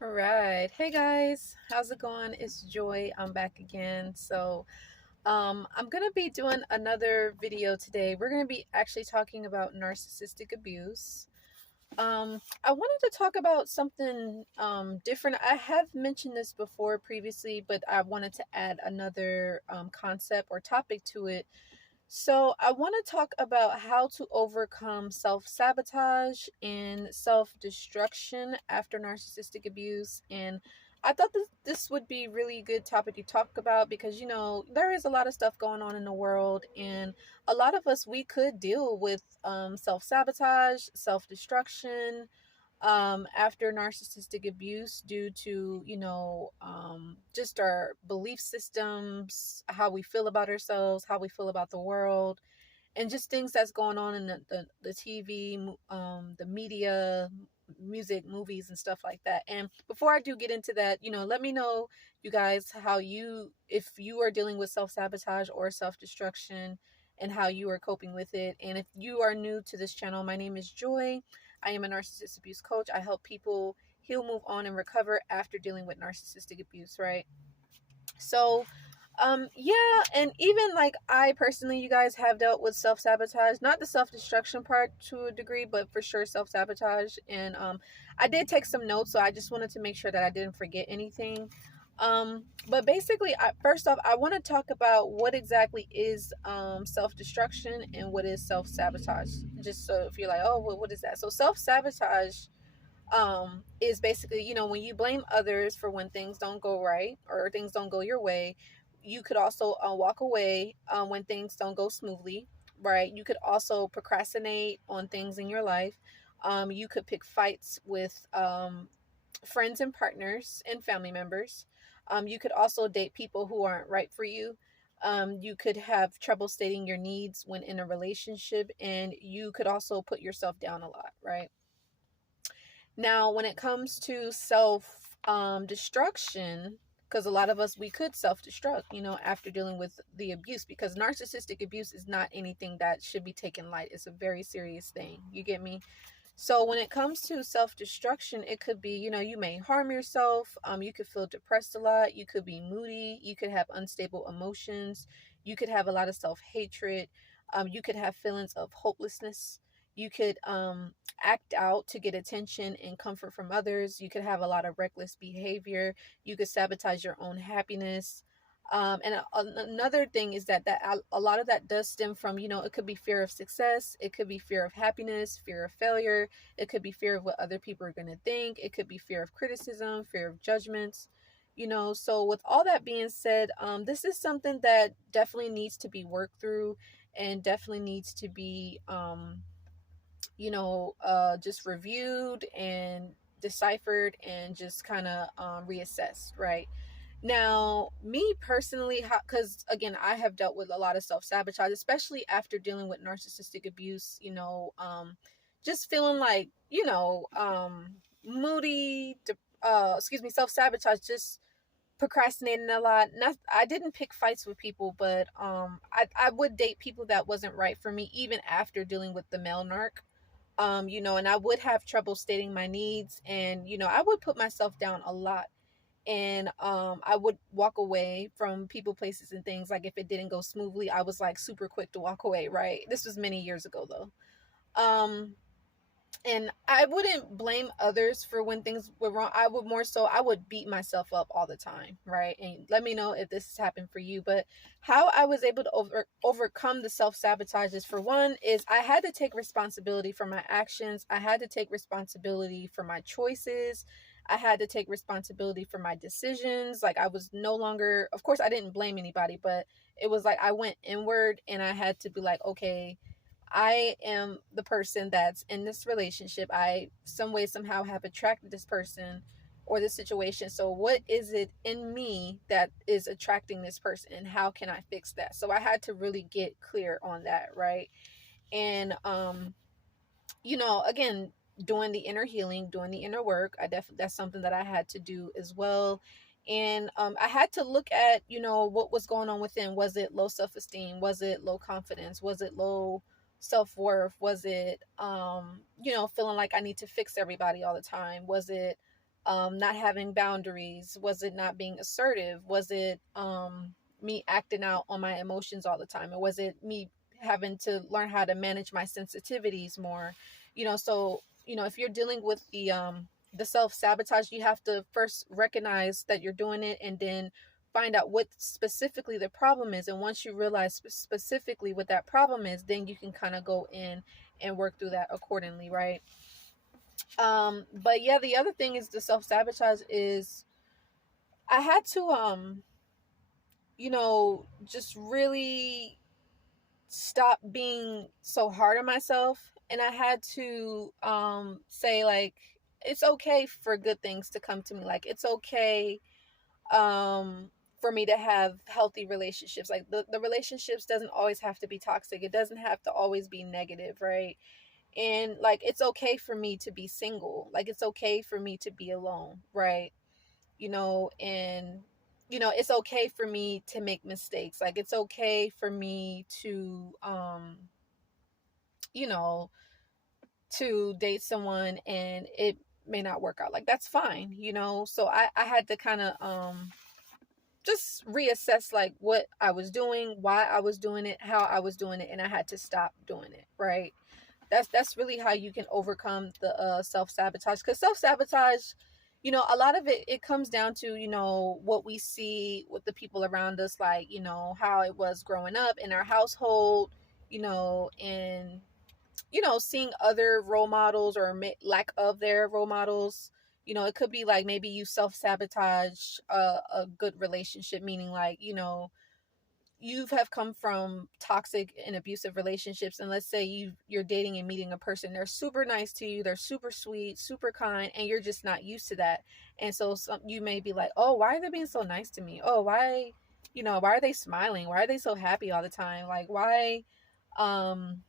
All right. Hey guys, how's it going? It's Joy. I'm back again. I'm going to be doing another video today. We're going to be actually talking about narcissistic abuse. I wanted to talk about something different. I have mentioned this before previously, but I wanted to add another concept or topic to it. So, I want to talk about how to overcome self sabotage and self destruction after narcissistic abuse. And I thought this would be really good topic to talk about because, there is a lot of stuff going on in the world, and a lot of us, we could deal with self sabotage, self destruction, after narcissistic abuse due to just our belief systems, how we feel about ourselves, how we feel about the world, and just things that's going on in the TV, the media, music, movies, and stuff like that. And before I do get into that, let me know, you guys, if you are dealing with self-sabotage or self-destruction, and how you are coping with it. And if you are new to this channel, my name is Joy. I am a narcissist abuse coach. I help people heal, move on, and recover after dealing with narcissistic abuse, right? So, yeah, and even like I personally, you guys, have dealt with self-sabotage, not the self-destruction part to a degree, but for sure self-sabotage. And I did take some notes, so I just wanted to make sure that I didn't forget anything. But basically, first off, I want to talk about what exactly is self-destruction and what is self-sabotage. Just so if you're like, oh, well, what is that? So self-sabotage is basically, when you blame others for when things don't go right or things don't go your way. You could also walk away when things don't go smoothly, right? You could also procrastinate on things in your life. You could pick fights with friends and partners and family members. You could also date people who aren't right for you. You could have trouble stating your needs when in a relationship, and you could also put yourself down a lot, right? Now, when it comes to self destruction, because a lot of us, we could self destruct, after dealing with the abuse, because narcissistic abuse is not anything that should be taken light. It's a very serious thing. You get me? So when it comes to self destruction, it could be, you may harm yourself. You could feel depressed a lot. You could be moody. You could have unstable emotions. You could have a lot of self hatred. You could have feelings of hopelessness. You could act out to get attention and comfort from others. You could have a lot of reckless behavior. You could sabotage your own happiness. Another thing is that a lot of that does stem from, it could be fear of success. It could be fear of happiness, fear of failure. It could be fear of what other people are going to think. It could be fear of criticism, fear of judgments. So with all that being said, this is something that definitely needs to be worked through, and definitely needs to be just reviewed and deciphered, and just kind of reassessed, right? Now, me personally, because again, I have dealt with a lot of self sabotage, especially after dealing with narcissistic abuse. Just feeling like, moody, self sabotage, just procrastinating a lot. Not, I didn't pick fights with people, but I would date people that wasn't right for me, even after dealing with the male narc. And I would have trouble stating my needs, and I would put myself down a lot, and I would walk away from people, places, and things. Like if it didn't go smoothly, I was like super quick to walk away, right? This was many years ago though. Um and I wouldn't blame others for when things were wrong. I would beat myself up all the time, right? And let me know if this has happened for you. But how I was able to overcome the self-sabotage is, for one, is I had to take responsibility for my actions. I had to take responsibility for my choices. I had to take responsibility for my decisions. Like, I was no longer, of course I didn't blame anybody, but it was like I went inward, and I had to be like, okay, I am the person that's in this relationship. I, some way, somehow, have attracted this person or this situation. So what is it in me that is attracting this person, and how can I fix that? So I had to really get clear on that, right? And again, doing the inner healing, doing the inner work, that's something that I had to do as well. And I had to look at, what was going on within. Was it low self-esteem? Was it low confidence? Was it low self-worth? Was it feeling like I need to fix everybody all the time? Was it not having boundaries? Was it not being assertive? Was it me acting out on my emotions all the time? Or was it me having to learn how to manage my sensitivities more? So if you're dealing with the self-sabotage, you have to first recognize that you're doing it, and then find out what specifically the problem is. And once you realize specifically what that problem is, then you can kind of go in and work through that accordingly, right? But yeah, the other thing is the self-sabotage is I had to just really stop being so hard on myself, and I had to say, like, it's okay for good things to come to me. Like, it's okay for me to have healthy relationships. Like, the relationships doesn't always have to be toxic. It doesn't have to always be negative, right? And like, it's okay for me to be single. Like, it's okay for me to be alone, right? And it's okay for me to make mistakes. Like, it's okay for me to you know to date someone and it may not work out. Like, that's fine. So I had to kind of just reassess, like, what I was doing, why I was doing it, how I was doing it, and I had to stop doing it, right? That's really how you can overcome the self-sabotage. Because self-sabotage, a lot of it comes down to what we see with the people around us, like how it was growing up in our household, and seeing other role models, or lack of their role models. It could be like, maybe you self-sabotage a good relationship, meaning, like, you have come from toxic and abusive relationships, and let's say you're dating and meeting a person, they're super nice to you, they're super sweet, super kind, and you're just not used to that. And so you may be like, oh, why are they being so nice to me? Oh, why are they smiling? Why are they so happy all the time? Like, um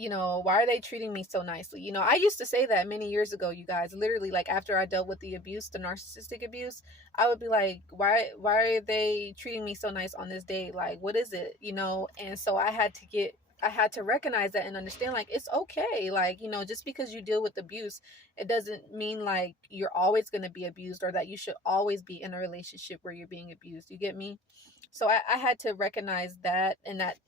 why are they treating me so nicely? I used to say that many years ago, you guys. Literally, like, after I dealt with the abuse, the narcissistic abuse, I would be like, why are they treating me so nice on this date? Like, what is it? And so I had to recognize that and understand, like, it's okay. Like, just because you deal with abuse, it doesn't mean like you're always going to be abused, or that you should always be in a relationship where you're being abused. You get me? So I had to recognize that, and that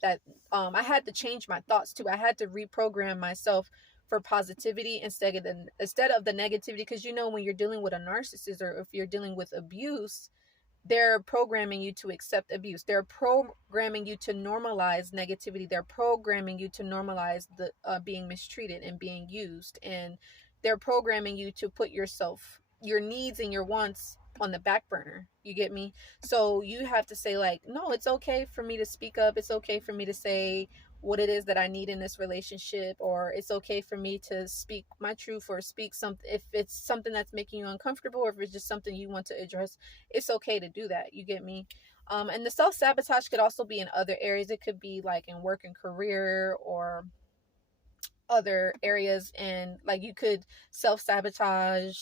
I had to change my thoughts too. I had to reprogram myself for positivity instead of the negativity. Because when you're dealing with a narcissist, or if you're dealing with abuse, they're programming you to accept abuse. They're programming you to normalize negativity. They're programming you to normalize the being mistreated and being used. And they're programming you to put your needs and your wants on the back burner. You get me? So you have to say, like, no, it's okay for me to speak up. It's okay for me to say what it is that I need in this relationship, or it's okay for me to speak my truth, or speak something if it's something that's making you uncomfortable, or if it's just something you want to address. It's okay to do that. You get me? And the self-sabotage could also be in other areas. It could be like in work and career, or other areas. And like, you could self-sabotage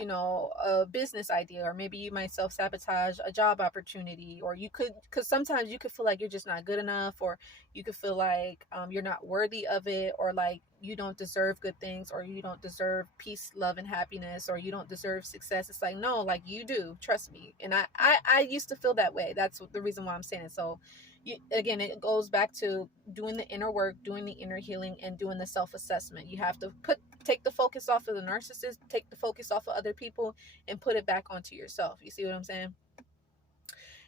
a business idea, or maybe you might self-sabotage a job opportunity, or you could, because sometimes you could feel like you're just not good enough, or you could feel like you're not worthy of it, or like you don't deserve good things, or you don't deserve peace, love, and happiness, or you don't deserve success. It's like, no, like, you do, trust me. And I used to feel that way. That's the reason why I'm saying it. So again, it goes back to doing the inner work, doing the inner healing, and doing the self-assessment. You have to take the focus off of the narcissist, take the focus off of other people, and put it back onto yourself. You see what I'm saying?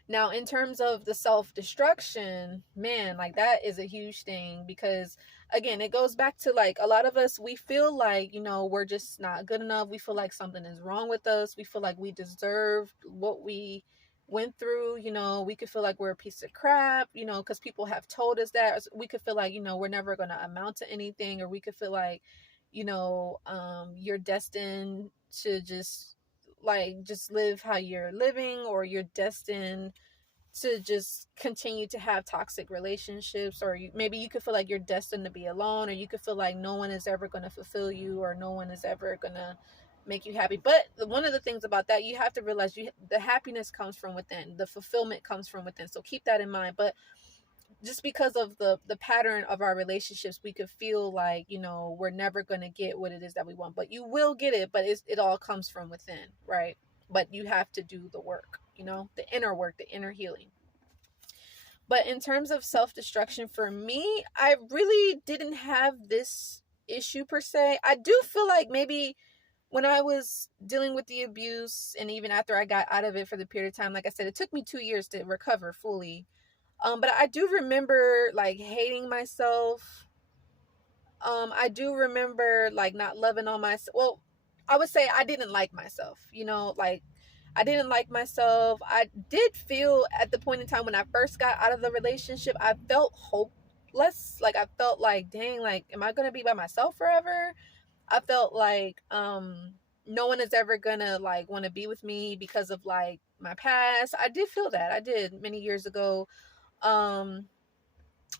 Now, in terms of the self-destruction, man, like, that is a huge thing. Because again, it goes back to, like, a lot of us, we feel like, we're just not good enough. We feel like something is wrong with us. We feel like we deserve what we went through. We could feel like we're a piece of crap, because people have told us that. We could feel like, we're never going to amount to anything. Or we could feel like, you're destined to just live how you're living, or you're destined to just continue to have toxic relationships, or maybe you could feel like you're destined to be alone, or you could feel like no one is ever going to fulfill you, or no one is ever going to make you happy. But one of the things about that, you have to realize the happiness comes from within, the fulfillment comes from within. So keep that in mind. But just because of the pattern of our relationships, we could feel like, you know, we're never going to get what it is that we want, but you will get it, but it all comes from within, right? But you have to do the work, you know, the inner work, the inner healing. But in terms of self-destruction, for me, I really didn't have this issue per se. I do feel like maybe when I was dealing with the abuse, and even after I got out of it for the period of time, like I said, it took me 2 years to recover fully. But I do remember like hating myself. I do remember like not loving on myself. Well, I would say I didn't like myself, you know, like I didn't like myself. I did feel at the point in time when I first got out of the relationship, I felt hopeless. Like I felt like, dang, like, am I going to be by myself forever? I felt like, no one is ever gonna like want to be with me because of like my past. I did feel that. I did many years ago. Um,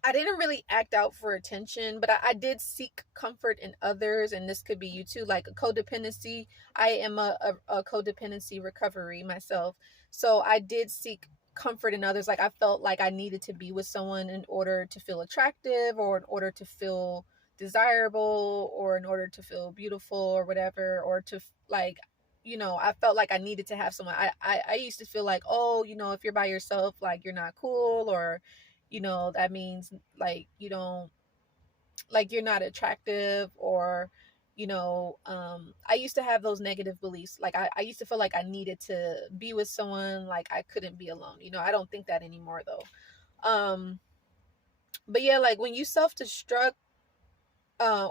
I didn't really act out for attention, but I did seek comfort in others, and this could be you too, like a codependency. I am a codependency recovery myself. So I did seek comfort in others. Like I felt like I needed to be with someone in order to feel attractive, or in order to feel desirable, or in order to feel beautiful, or whatever, or to like, you know, I felt like I needed to have someone. I used to feel like, oh, you know, if you're by yourself, like you're not cool, or you know, that means like you don't, like you're not attractive, or you know, I used to have those negative beliefs. Like I used to feel like I needed to be with someone, like I couldn't be alone, you know. I don't think that anymore though. But yeah, like when you self-destruct,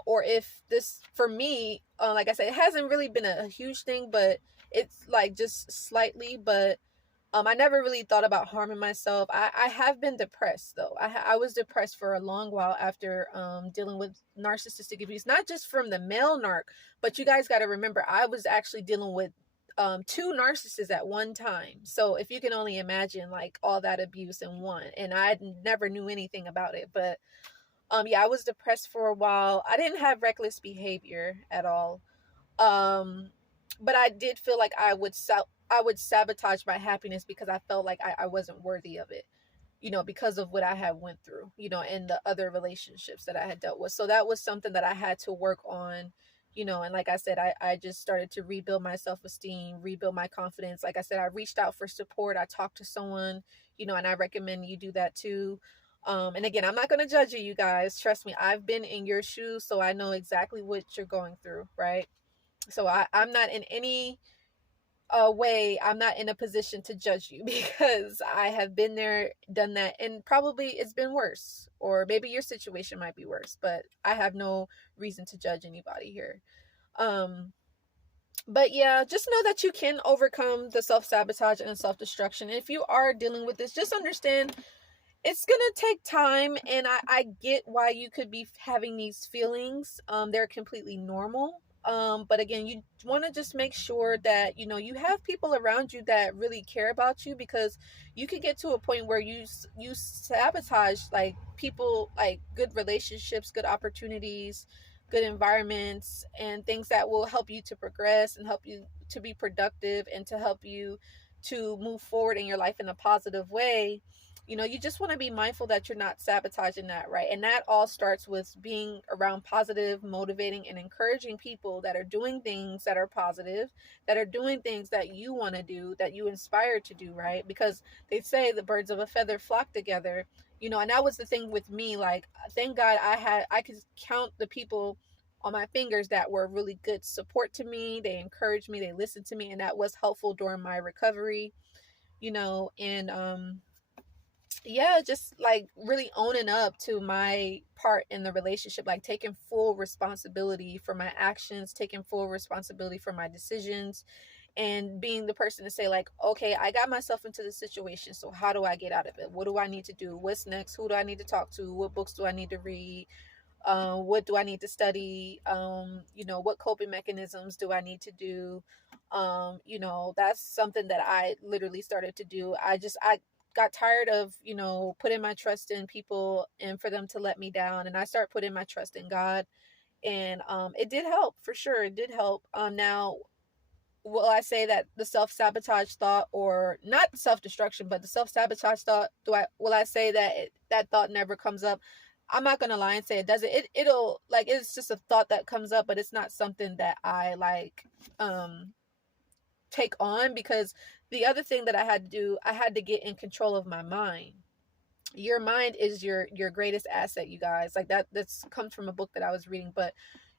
or if this, for me, like I said, it hasn't really been a huge thing, but it's like just slightly. But I never really thought about harming myself. I have been depressed though. I was depressed for a long while after dealing with narcissistic abuse, not just from the male narc, but you guys got to remember, I was actually dealing with two narcissists at one time. So if you can only imagine like all that abuse in one, and I never knew anything about it. But yeah, I was depressed for a while. I didn't have reckless behavior at all. Um, but I did feel like I would sabotage my happiness because I felt like I wasn't worthy of it, you know, because of what I had went through, you know, and the other relationships that I had dealt with. So that was something that I had to work on, you know. And like I said, I just started to rebuild my self-esteem, rebuild my confidence. Like I said, I reached out for support. I talked to someone, you know, and I recommend you do that too. And again, I'm not going to judge you, you guys. Trust me, I've been in your shoes, so I know exactly what you're going through, right? So I'm not in any way, I'm not in a position to judge you because I have been there, done that, and probably it's been worse, or maybe your situation might be worse, but I have no reason to judge anybody here. Um, but yeah, just know that you can overcome the self-sabotage and self-destruction. If you are dealing with this, just understand it's gonna take time, and I get why you could be having these feelings. They're completely normal. But again, you want to just make sure that you know you have people around you that really care about you, because you could get to a point where you sabotage like people, like good relationships, good opportunities, good environments, and things that will help you to progress and help you to be productive and to help you to move forward in your life in a positive way. You know, you just want to be mindful that you're not sabotaging that, right? And that all starts with being around positive, motivating, and encouraging people that are doing things that are positive, that are doing things that you want to do, that you inspire to do, right? Because they say the birds of a feather flock together, you know. And that was the thing with me. Like, thank God I could count the people on my fingers that were really good support to me. They encouraged me, they listened to me, and that was helpful during my recovery, you know. And yeah, just like really owning up to my part in the relationship, like taking full responsibility for my actions, taking full responsibility for my decisions, and being the person to say like, okay, I got myself into the situation, so how do I get out of it? What do I need to do? What's next? Who do I need to talk to? What books do I need to read? What do I need to study? You know, what coping mechanisms do I need to do? You know, that's something that I literally started to do. I got tired of, you know, putting my trust in people and for them to let me down. And I started putting my trust in God. And it did help, for sure. It did help. Now, will I say that the self-sabotage thought, or not self-destruction, but the self-sabotage thought, will I say that that thought never comes up? I'm not gonna lie and say it doesn't. It'll, like, it's just a thought that comes up, but it's not something that I like take on, because the other thing that I had to do, I had to get in control of my mind. Your mind is your greatest asset, you guys. Like, that's comes from a book that I was reading. But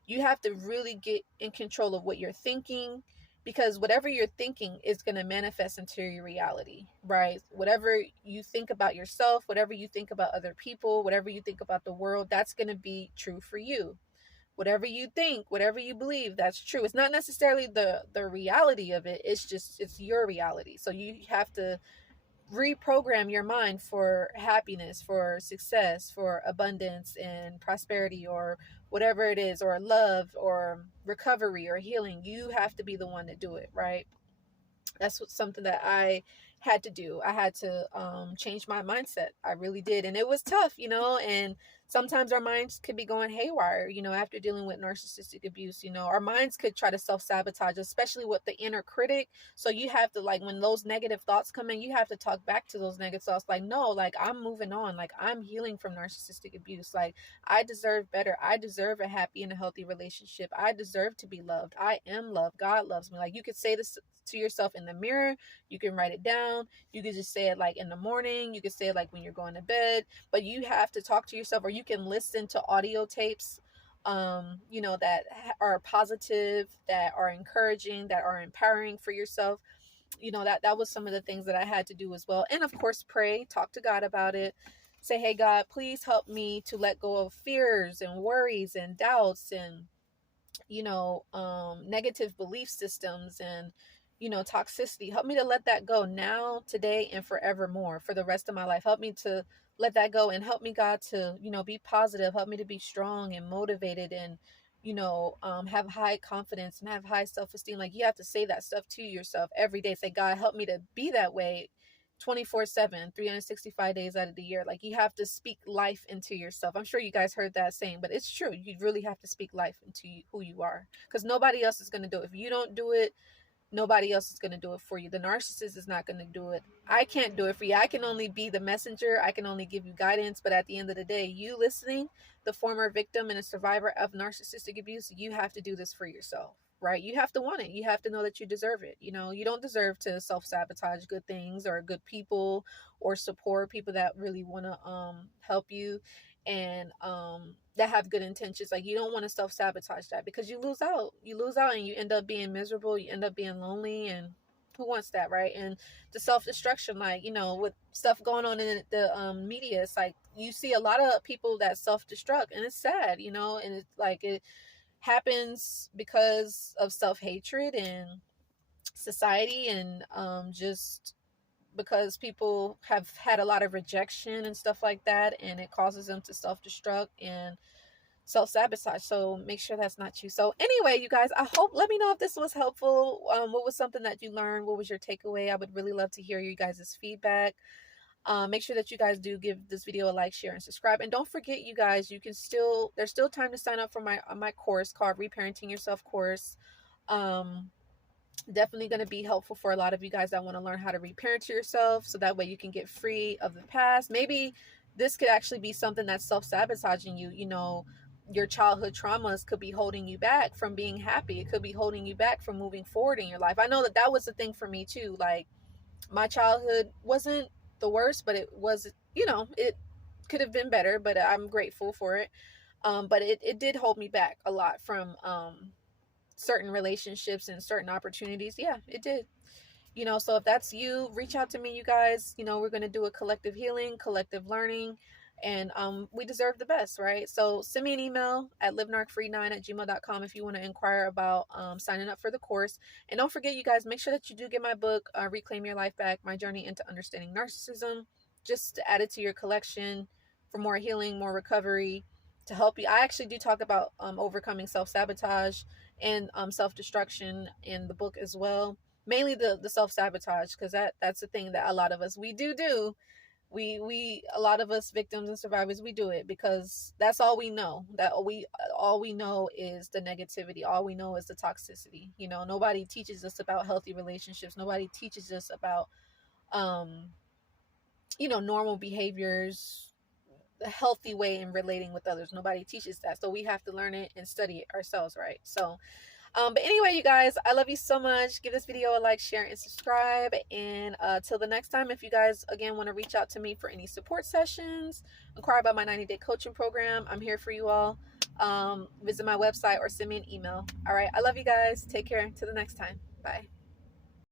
you have to really get in control of what you're thinking, because whatever you're thinking is going to manifest into your reality, right? Whatever you think about yourself, whatever you think about other people, whatever you think about the world, that's going to be true for you. Whatever you think, whatever you believe, that's true. It's not necessarily the reality of it, it's just, it's your reality. So you have to reprogram your mind for happiness, for success, for abundance and prosperity, or whatever it is, or love, or recovery, or healing. You have to be the one to do it, right? That's something that I had to do. I had to change my mindset. I really did. And it was tough, and sometimes our minds could be going haywire, after dealing with narcissistic abuse. Our minds could try to self-sabotage, especially with the inner critic. So you have to, like, when those negative thoughts come in, you have to talk back to those negative thoughts, like, no, like, I'm moving on, like, I'm healing from narcissistic abuse, like, I deserve better, I deserve a happy and a healthy relationship, I deserve to be loved, I am loved, God loves me. Like, you could say this to yourself in the mirror, you can write it down, you could just say it, like, in the morning, you could say it, like, when you're going to bed. But you have to talk to yourself, or you can listen to audio tapes, that are positive, that are encouraging, that are empowering for yourself. That was some of the things that I had to do as well. And of course, pray, talk to God about it. Say, hey, God, please help me to let go of fears and worries and doubts and negative belief systems and toxicity. Help me to let that go now, today, and forevermore, for the rest of my life. Help me to let that go, and help me, God, to be positive. Help me to be strong and motivated, and have high confidence and have high self-esteem. Like, you have to say that stuff to yourself every day. Say, God, help me to be that way 24/7, 365 days out of the year. Like, you have to speak life into yourself. I'm sure you guys heard that saying, but it's true. You really have to speak life into who you are, because nobody else is going to do it. If you don't do it, nobody else is going to do it for you. The narcissist is not going to do it. I can't do it for you. I can only be the messenger. I can only give you guidance. But at the end of the day, you listening, the former victim and a survivor of narcissistic abuse, you have to do this for yourself, right? You have to want it. You have to know that you deserve it. You don't deserve to self-sabotage good things or good people, or support people that really want to help you, and that have good intentions. Like, you don't want to self-sabotage that, because you lose out. And you end up being miserable, you end up being lonely, and who wants that, right? And the self-destruction, like, with stuff going on in the media, it's like you see a lot of people that self-destruct, and it's sad, and it's like it happens because of self-hatred and society, and just because people have had a lot of rejection and stuff like that, and it causes them to self-destruct and self-sabotage. So make sure that's not you. So anyway, you guys, let me know if this was helpful. What was something that you learned? What was your takeaway? I would really love to hear you guys' feedback. Make sure that you guys do give this video a like, share, and subscribe. And don't forget, you guys, there's still time to sign up for my course called Reparenting Yourself course. Definitely going to be helpful for a lot of you guys that want to learn how to reparent yourself, so that way you can get free of the past. Maybe this could actually be something that's self-sabotaging you. Your childhood traumas could be holding you back from being happy. It could be holding you back from moving forward in your life. I know that was the thing for me too. Like, my childhood wasn't the worst, but it was, it could have been better, but I'm grateful for it. But it did hold me back a lot from certain relationships and certain opportunities. Yeah, it did. So if that's you, reach out to me, you guys. We're going to do a collective healing, collective learning, and we deserve the best, right? So send me an email at livenarcfree9@gmail.com if you want to inquire about signing up for the course. And don't forget, you guys, make sure that you do get my book, Reclaim Your Life Back, My Journey into Understanding Narcissism, just to add it to your collection for more healing, more recovery, to help you. I actually do talk about overcoming self-sabotage and self-destruction in the book as well. Mainly the self-sabotage, because that's the thing that a lot of us, we do, We a lot of us victims and survivors, we do it because that's all we know. That we all we know is the negativity. All we know is the toxicity. You know, nobody teaches us about healthy relationships. Nobody teaches us about um normal behaviors, the healthy way in relating with others. Nobody teaches that. So we have to learn it and study it ourselves, right? So but anyway, you guys, I love you so much. Give this video a like, share, and subscribe. And till the next time, if you guys, again, want to reach out to me for any support sessions, inquire about my 90-day coaching program, I'm here for you all. Visit my website or send me an email. All right. I love you guys. Take care. Till the next time. Bye.